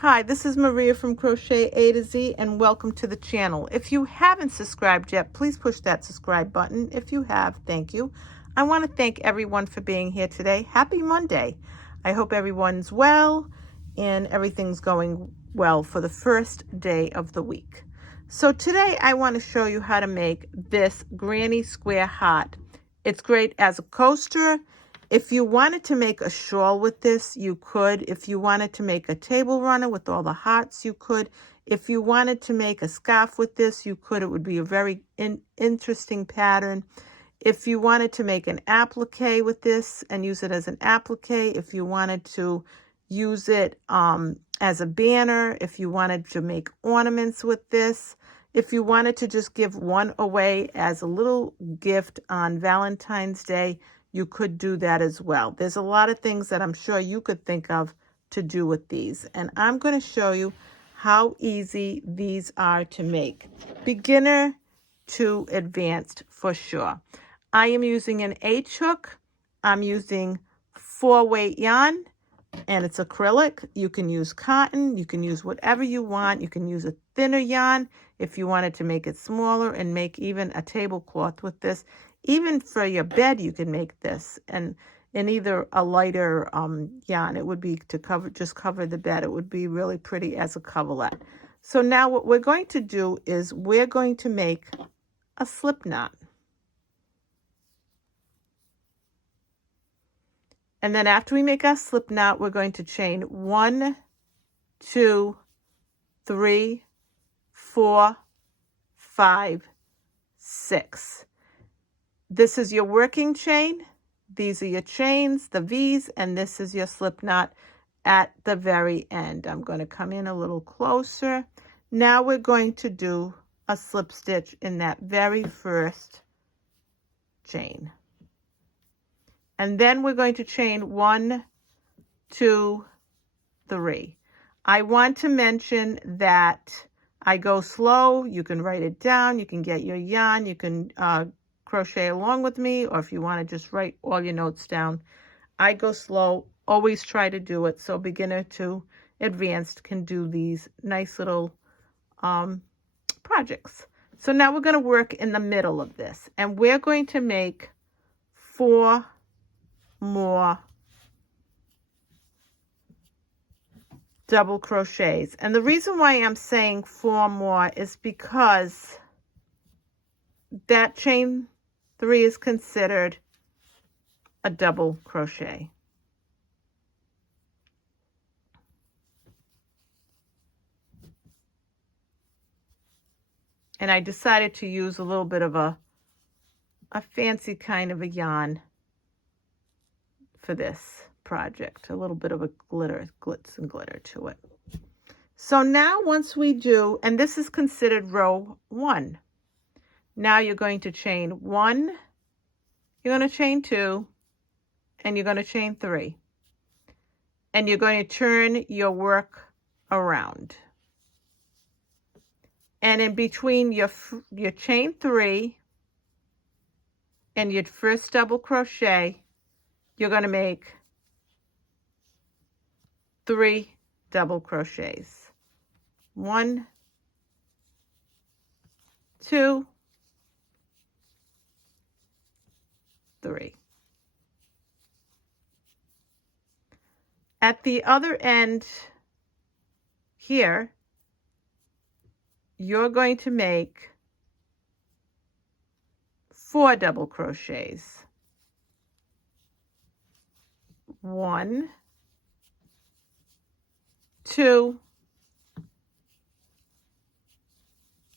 Hi, this is Maria from Crochet A to Z, and welcome to the channel. If you haven't subscribed yet, please push that subscribe button. If you have, thank you. I want to thank everyone for being here today. Happy Monday. I hope everyone's well and everything's going well for the first day of the week. So today I want to show you how to make this granny square heart. It's great as a coaster. If you wanted to make a shawl with this, you could. If you wanted to make a table runner with all the hearts, you could. If you wanted to make a scarf with this, you could. It would be a very interesting pattern. If you wanted to make an applique with this and use it as an applique, if you wanted to use it as a banner, if you wanted to make ornaments with this, if you wanted to just give one away as a little gift on Valentine's Day, you could do that as well. There's a lot of things that I'm sure you could think of to do with these. And I'm going to show you how easy these are to make. Beginner to advanced for sure. I am using an H hook. I'm using 4-weight yarn, and it's acrylic. You can use cotton. You can use whatever you want. You can use a thinner yarn if you wanted to make it smaller and make even a tablecloth with this. Even for your bed, you can make this, and in either a lighter yarn. It would be to cover the bed. It would be really pretty as a coverlet. So now what we're going to do is we're going to make a slip knot. And then after we make our slip knot, we're going to chain 1, 2, 3, 4, 5, 6. This is your working chain. These are your chains, the V's, and this is your slip knot at the very end. I'm going to come in a little closer. Now we're going to do a slip stitch in that very first chain. And then we're going to chain 1, 2, 3. I want to mention that I go slow. You can write it down. You can get your yarn. You can crochet along with me, or if you want to just write all your notes down. I go slow. Always try to do it so beginner to advanced can do these nice little projects. So now we're going to work in the middle of this, and we're going to make 4 more double crochets. And the reason why I'm saying 4 more is because that chain 3 is considered a double crochet. And I decided to use a little bit of a fancy kind of a yarn for this project, a little bit of a glitz and glitter to it. So now once we do, and this is considered row 1. Now you're going to chain 1, you're going to chain 2, and you're going to chain 3. And you're going to turn your work around. And in between your chain 3 and your first double crochet, you're going to make 3 double crochets. 1, 2, 3. At the other end here, you're going to make 4 double crochets. 1, 2,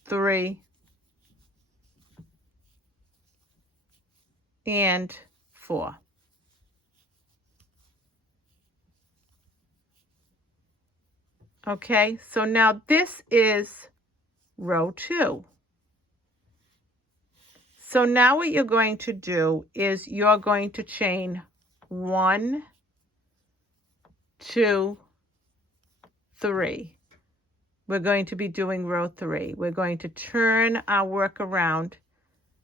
3, and 4. Okay, so now this is row 2. So now what you're going to do is you're going to chain 1, 2, 3. We're going to be doing row 3. We're going to turn our work around.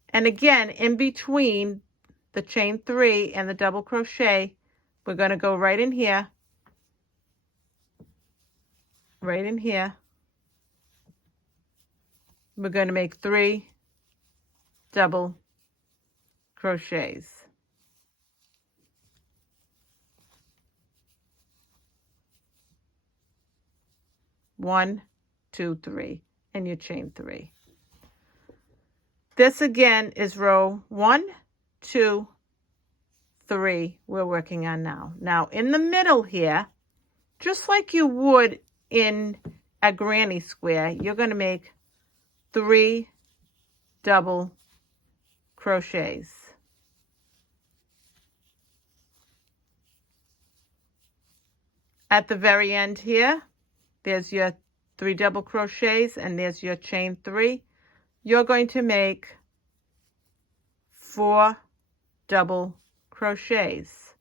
And again, in between the chain 3 and the double crochet, we're going to go right in here right in here, we're going to make 3 double crochets. 1, 2, 3, and you chain 3. This again is row 1, 2, 3 we're working on now. Now in the middle here, just like you would in a granny square, you're going to make 3 double crochets. At the very end here, there's your 3 double crochets and there's your chain 3. You're going to make 4 double crochets.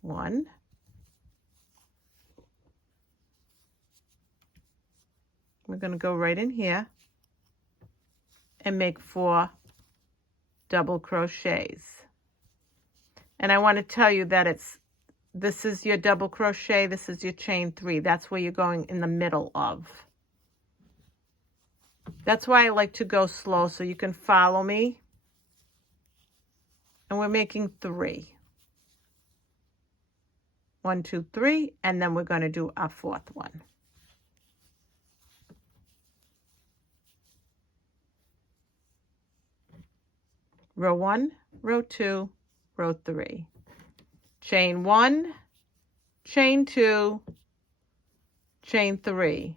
1, we're going to go right in here and make 4 double crochets. And I want to tell you that this is your double crochet, this is your chain 3. That's where you're going in the middle of. That's why I like to go slow so you can follow me. And we're making 3. 1, 2, 3, and then we're going to do our 4th one. Row 1, row 2, row 3. Chain 1, chain 2, chain 3.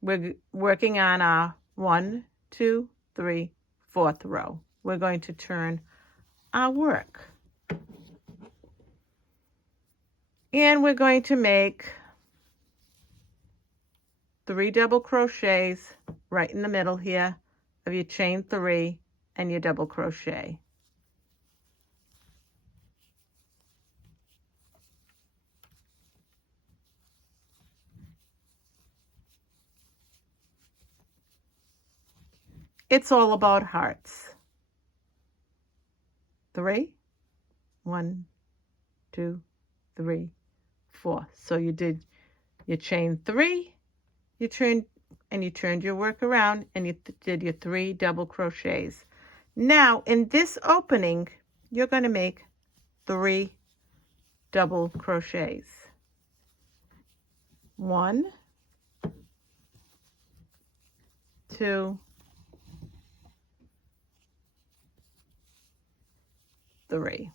We're working on our 1, 2, 3, 4th row. We're going to turn our work. And we're going to make 3 double crochets right in the middle here of your chain 3 and your double crochet. It's all about hearts. 3, 1, 2, 3, 4. So you did your chain 3, you turned your work around and you did your 3 double crochets. Now in this opening, you're going to make 3 double crochets. 1, 2, 3.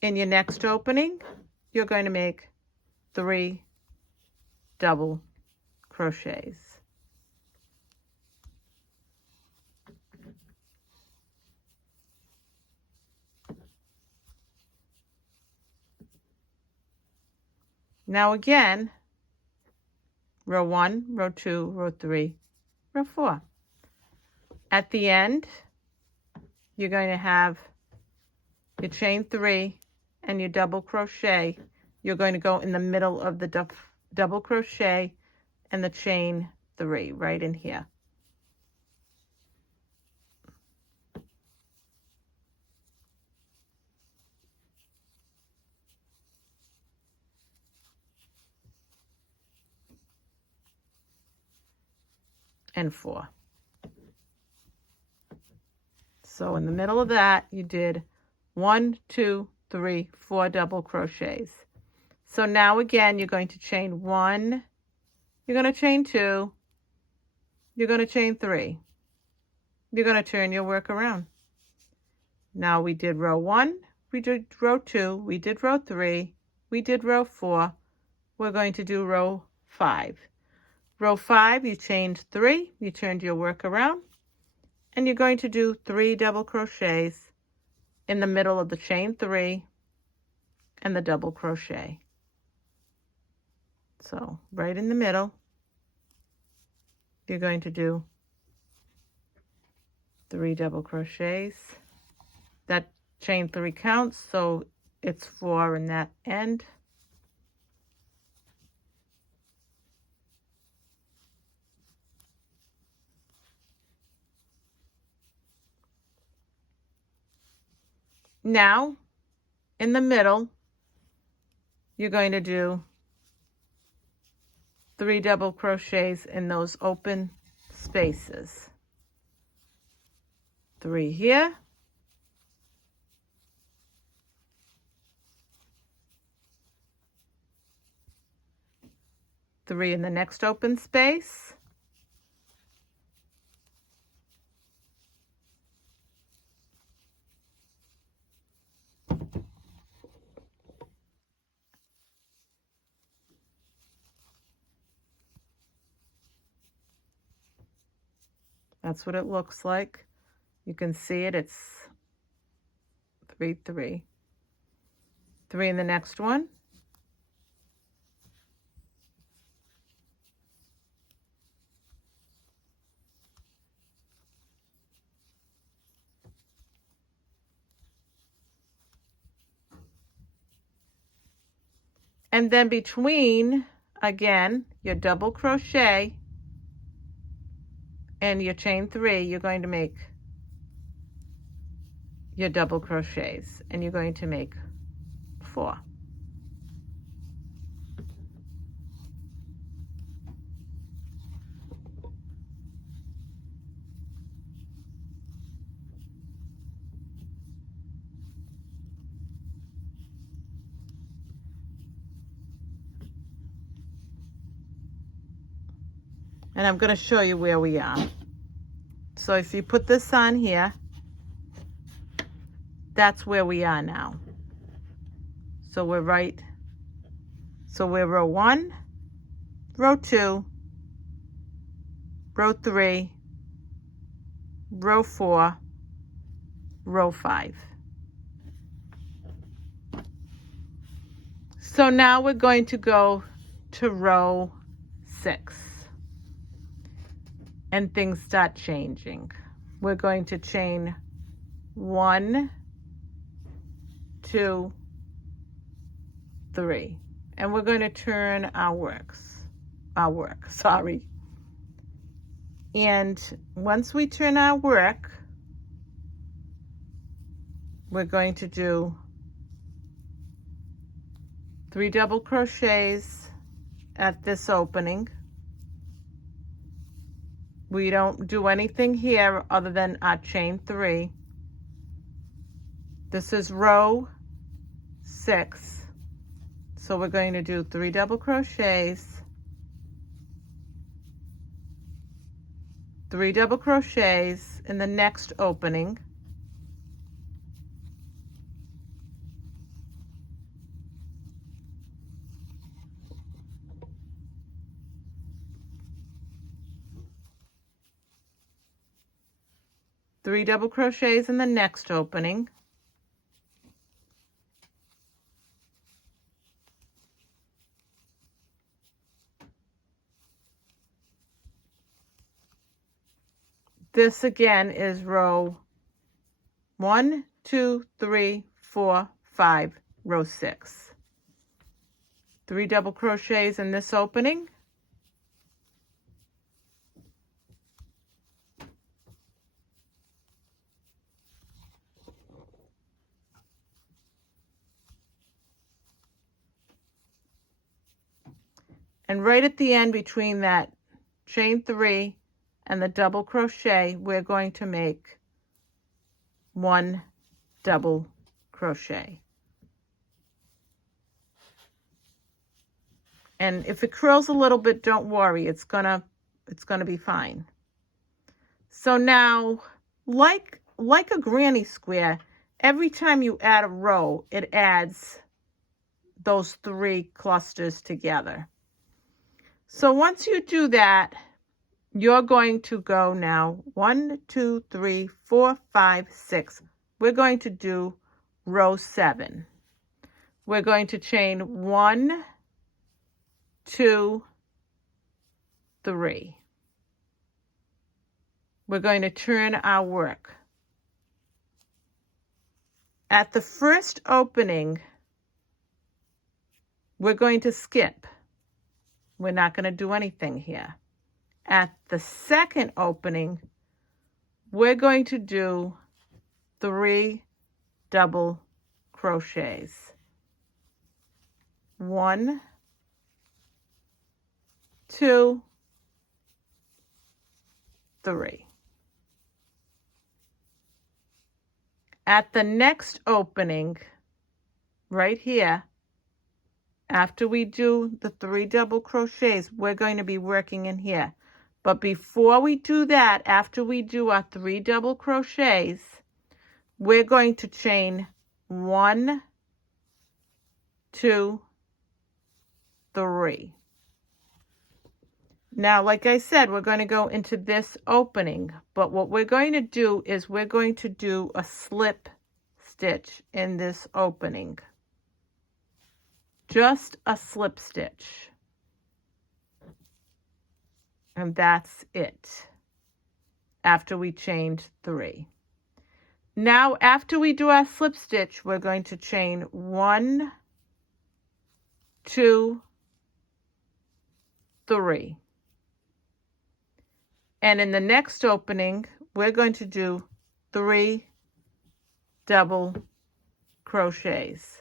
In your next opening, you're going to make 3 double crochets. Now again, row 1, row 2, row 3, row 4. At the end, you're going to have your chain 3 and your double crochet. You're going to go in the middle of the double crochet and the chain 3 right in here. And 4. So in the middle of that, you did 1, 2, 3, 4 double crochets. So now again, you're going to chain 1, you're going to chain 2, you're going to chain 3. You're going to turn your work around. Now we did row 1, we did row 2, we did row 3, we did row 4. We're going to do row 5. Row 5, you chained 3, you turned your work around, and you're going to do 3 double crochets in the middle of the chain 3 and the double crochet. So right in the middle, you're going to do 3 double crochets. That chain 3 counts, so it's 4 in that end. Now, in the middle, you're going to do 3 double crochets in those open spaces. 3 here. 3 in the next open space. That's what it looks like. You can see it. It's 3, 3. 3 in the next one. And then between, again, your double crochet and your chain 3, you're going to make your double crochets, and you're going to make 4. And I'm going to show you where we are. So if you put this on here, that's where we are now. So we're row 1, row 2, row 3, row 4, row 5. So now we're going to go to row 6. And things start changing. We're going to chain 1, 2, 3, and we're going to turn our work. And once we turn our work, we're going to do 3 double crochets at this opening. We don't do anything here other than our chain 3. This is row 6. So we're going to do 3 double crochets, 3 double crochets in the next opening. Three double crochets in the next opening. This again is row 1, 2, 3, 4, 5, row 6. 3 double crochets in this opening. And right at the end between that chain 3 and the double crochet, we're going to make 1 double crochet. And if it curls a little bit, don't worry, it's gonna be fine. So now, like a granny square, every time you add a row, it adds those 3 clusters together. So once you do that, you're going to go now 1, 2, 3, 4, 5, 6. We're going to do row 7. We're going to chain 1, 2, 3. We're going to turn our work. At the first opening, we're going to skip. We're not going to do anything here. At the second opening, we're going to do 3 double crochets. 1, 2, 3. At the next opening, right here, after we do the 3 double crochets, we're going to be working in here. But before we do that, after we do our 3 double crochets, we're going to chain 1, 2, 3. Now, like I said, we're going to go into this opening, but what we're going to do is we're going to do a slip stitch in this opening. Just a slip stitch. And that's it. After we chained 3. Now, after we do our slip stitch, we're going to chain 1, 2, 3. And in the next opening, we're going to do 3 double crochets.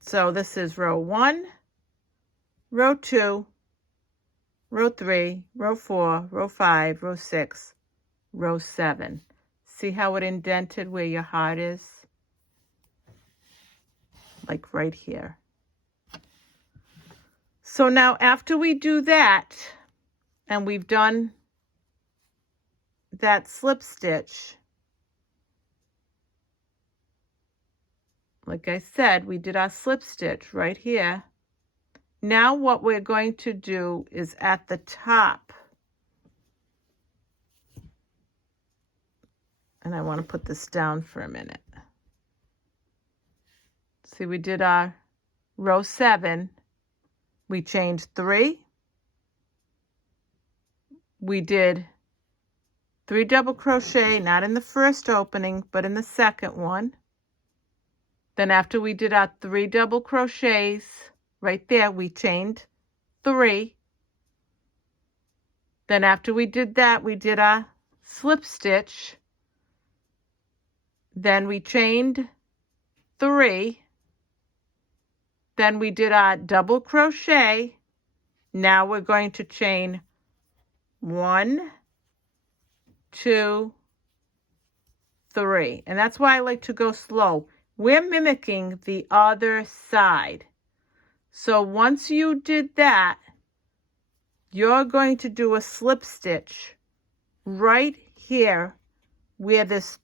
So this is row 1, row 2, row 3, row 4, row 5, row 6, row 7. See how it indented where your heart is? Like right here. So now after we do that, and we've done that slip stitch, like I said, we did our slip stitch right here. Now what we're going to do is at the top, and I want to put this down for a minute. See, we did our row 7. We chained 3. We did 3 double crochet, not in the first opening, but in the second one. Then after we did our 3 double crochets, right there, we chained 3. Then after we did that, we did our slip stitch. Then we chained 3. Then we did our double crochet. Now we're going to chain 1, 2, 3. And that's why I like to go slow. We're mimicking the other side. So once you did that, you're going to do a slip stitch right here where this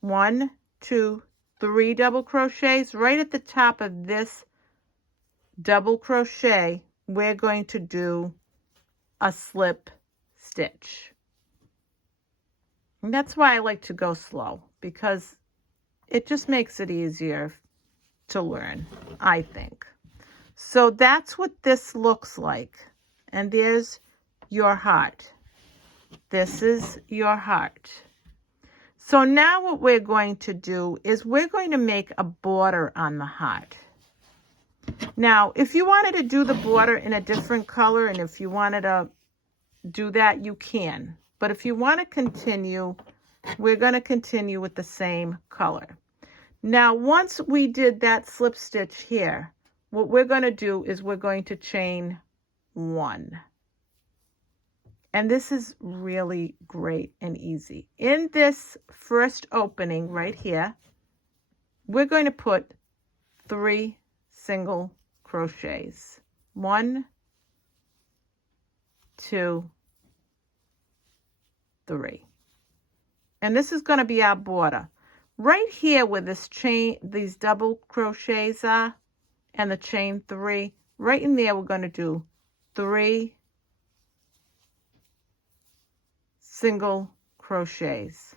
1, 2, 3 double crochets, right at the top of this double crochet, we're going to do a slip stitch. And that's why I like to go slow, because it just makes it easier to learn, I think. So that's what this looks like. And there's your heart. This is your heart. So now what we're going to do is we're going to make a border on the heart. Now, if you wanted to do the border in a different color, and if you wanted to do that, you can. But if you want to continue, we're going to continue with the same color. Now, once we did that slip stitch here, what we're going to do is we're going to chain 1. And this is really great and easy. In this first opening right here, we're going to put 3 single crochets. 1, 2, 3. And this is going to be our border. Right here where this chain, these double crochets are, and the chain 3, right in there we're going to do 3 single crochets.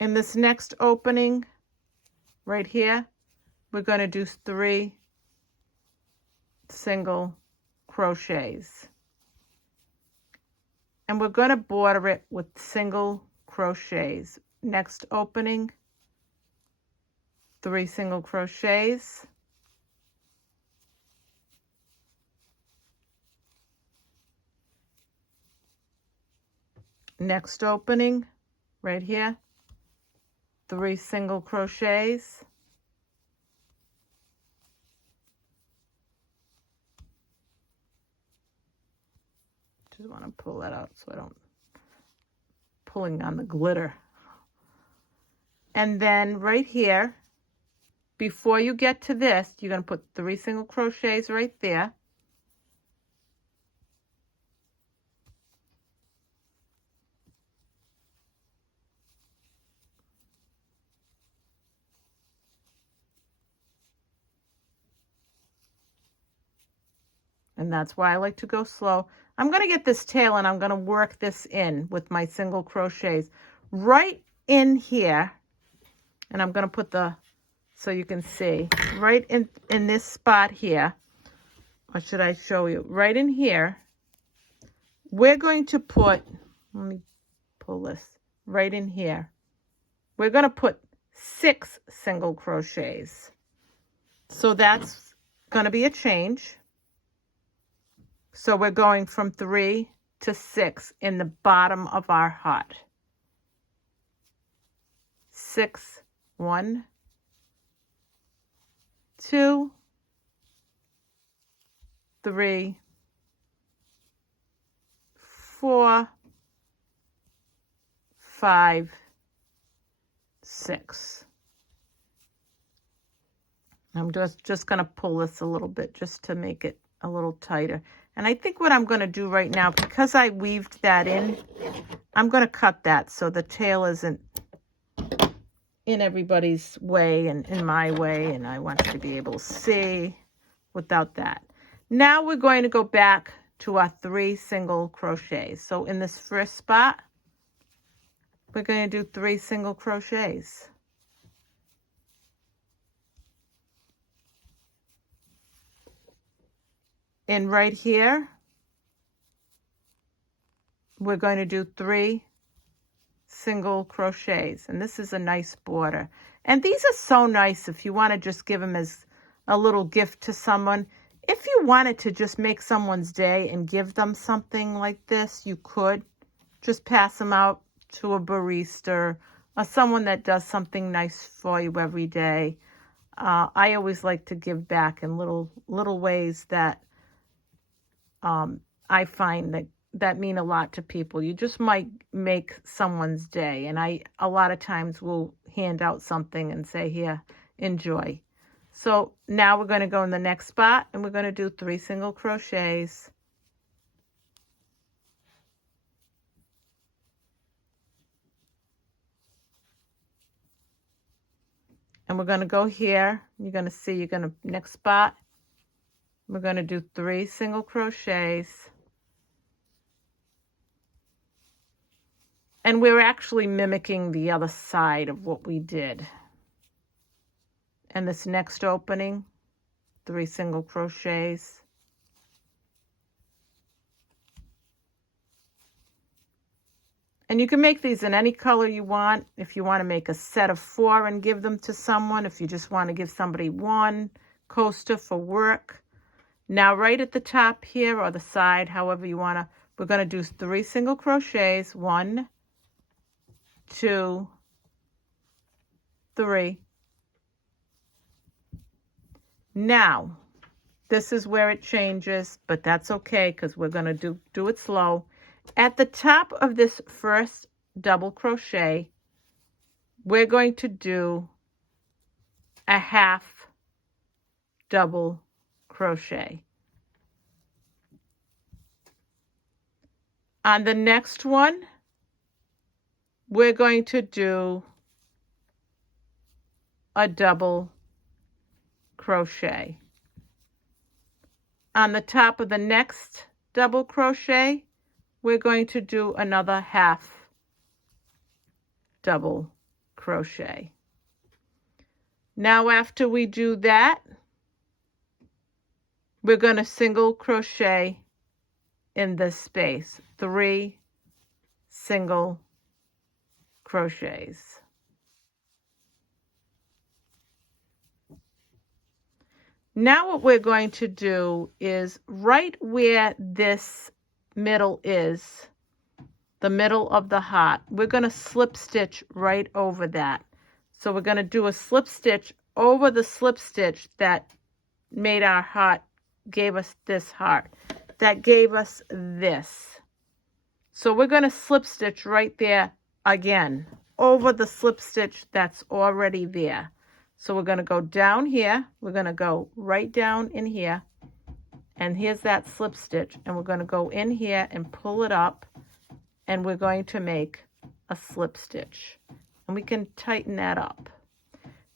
In this next opening, right here, we're going to do 3 single crochets. And we're going to border it with single crochets. Next opening, 3 single crochets. Next opening right here, 3 single crochets. Just want to pull that out so I don't pulling on the glitter. And then right here, before you get to this, you're going to put 3 single crochets right there. And that's why I like to go slow. I'm going to get this tail and I'm going to work this in with my single crochets right in here. And I'm going to put the, so you can see, right in this spot here. Or should I show you? Right in here. We're going to put, let me pull this, right in here. We're going to put 6 single crochets. So that's going to be a change. So we're going from 3 to 6 in the bottom of our heart. 6, 1, 2, 3, 4, 5, 6. I'm just going to pull this a little bit just to make it a little tighter. And I think what I'm going to do right now, because I weaved that in, I'm going to cut that so the tail isn't in everybody's way and in my way, and I want you to be able to see without that. Now we're going to go back to our 3 single crochets. So in this first spot, we're going to do 3 single crochets. And right here, we're going to do 3 single crochets. And this is a nice border. And these are so nice if you want to just give them as a little gift to someone. If you wanted to just make someone's day and give them something like this, you could just pass them out to a barista or someone that does something nice for you every day. I always like to give back in little ways that I find that mean a lot to people. You just might make someone's day. And I, a lot of times, will hand out something and say, here, enjoy. So now we're going to go in the next spot and we're going to do 3 single crochets. And we're going to go here. You're going to see, next spot, we're going to do 3 single crochets. And we're actually mimicking the other side of what we did. And this next opening, 3 single crochets. And you can make these in any color you want. If you want to make a set of 4 and give them to someone, if you just want to give somebody one coaster for work. Now right at the top here, or the side, however you want to, we're going to do 3 single crochets. 1, 2, 3. Now, this is where it changes, but that's okay because we're going to do it slow. At the top of this first double crochet, we're going to do a half double crochet. On the next one, we're going to do a double crochet. On the top of the next double crochet, we're going to do another half double crochet. Now after we do that, we're going to single crochet in this space, 3 single crochets. Now what we're going to do is right where this middle is, the middle of the heart, we're going to slip stitch right over that. So we're going to do a slip stitch over the slip stitch that made our heart, gave us this heart, that gave us this. So we're going to slip stitch right there again, over the slip stitch that's already there. So we're going to go down here, we're going to go right down in here, and here's that slip stitch, and we're going to go in here and pull it up, and we're going to make a slip stitch, and we can tighten that up.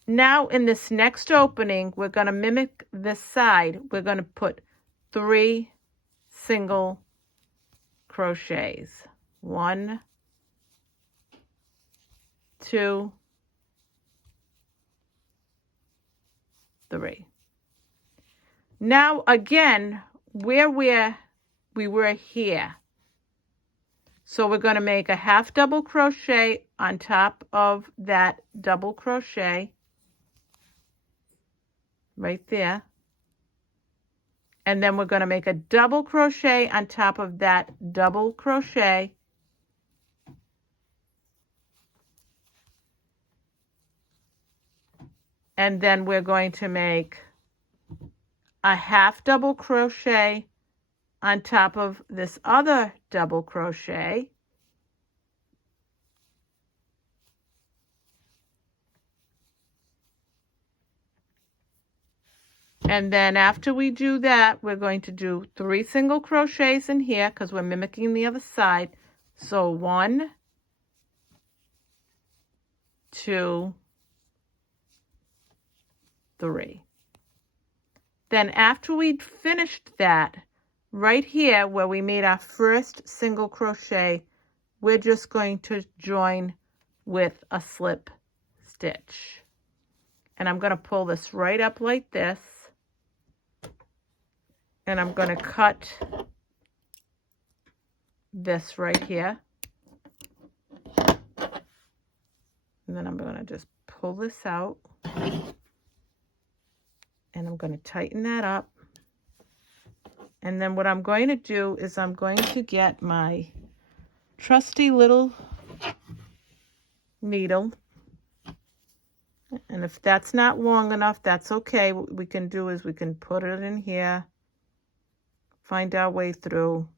Now in this next opening, we're going to mimic this side. We're going to put 3 single crochets. 1, 2, 3. Now again, where we were here. So we're going to make a half double crochet on top of that double crochet right there. And then we're going to make a double crochet on top of that double crochet. And then we're going to make a half double crochet on top of this other double crochet. And then after we do that, we're going to do 3 single crochets in here because we're mimicking the other side. So 1, 2, 3. Then after we'd finished that, right here where we made our first single crochet, we're just going to join with a slip stitch. And I'm going to pull this right up like this. And I'm going to cut this right here. And then I'm going to just pull this out. And I'm going to tighten that up. And then what I'm going to do is I'm going to get my trusty little needle. And if that's not long enough, that's okay. What we can do is we can put it in here, find our way through.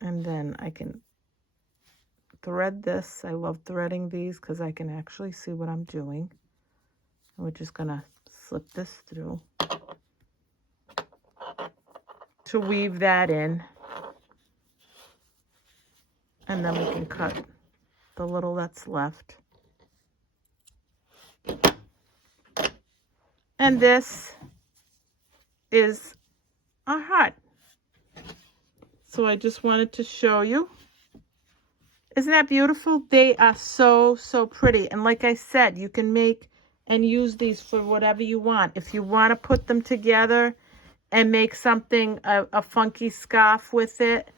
And then I can thread this. I love threading these because I can actually see what I'm doing. And we're just going to slip this through to weave that in. And then we can cut the little that's left. And this is our heart. So I just wanted to show you. Isn't that beautiful? They are so, so pretty. And like I said, you can make and use these for whatever you want. If you want to put them together and make something, a funky scarf with it,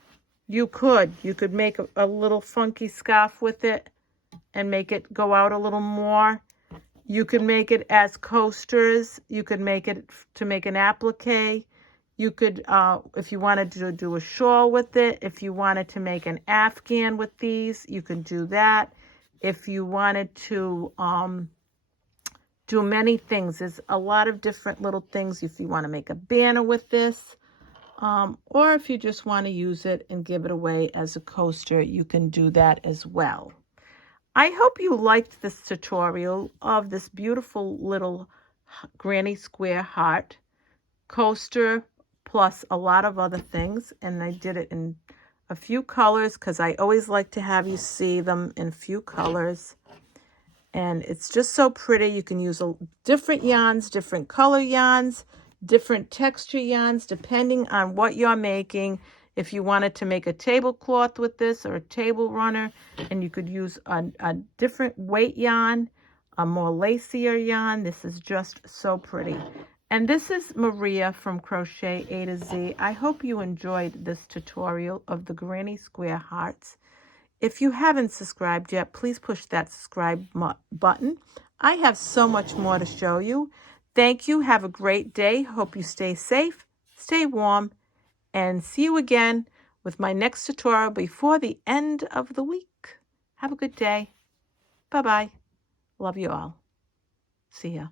you could. You could make a little funky scarf with it and make it go out a little more. You could make it as coasters. You could make it to make an applique. You could, if you wanted to do a shawl with it, if you wanted to make an afghan with these, you could do that. If you wanted to do many things, there's a lot of different little things. If you want to make a banner with this, or if you just want to use it and give it away as a coaster, you can do that as well. I hope you liked this tutorial of this beautiful little granny square heart coaster, plus a lot of other things. And I did it in a few colors because I always like to have you see them in a few colors. And it's just so pretty. You can use different yarns, different color yarns, different texture yarns, depending on what you're making. If you wanted to make a tablecloth with this or a table runner, and you could use a different weight yarn, a more lacier yarn. This is just so pretty. And this is Maria from Crochet A to Z. I hope you enjoyed this tutorial of the Granny Square Hearts. If you haven't subscribed yet, please push that subscribe button. I have so much more to show you. Thank you. Have a great day. Hope you stay safe, stay warm, and see you again with my next tutorial before the end of the week. Have a good day. Bye-bye. Love you all. See ya.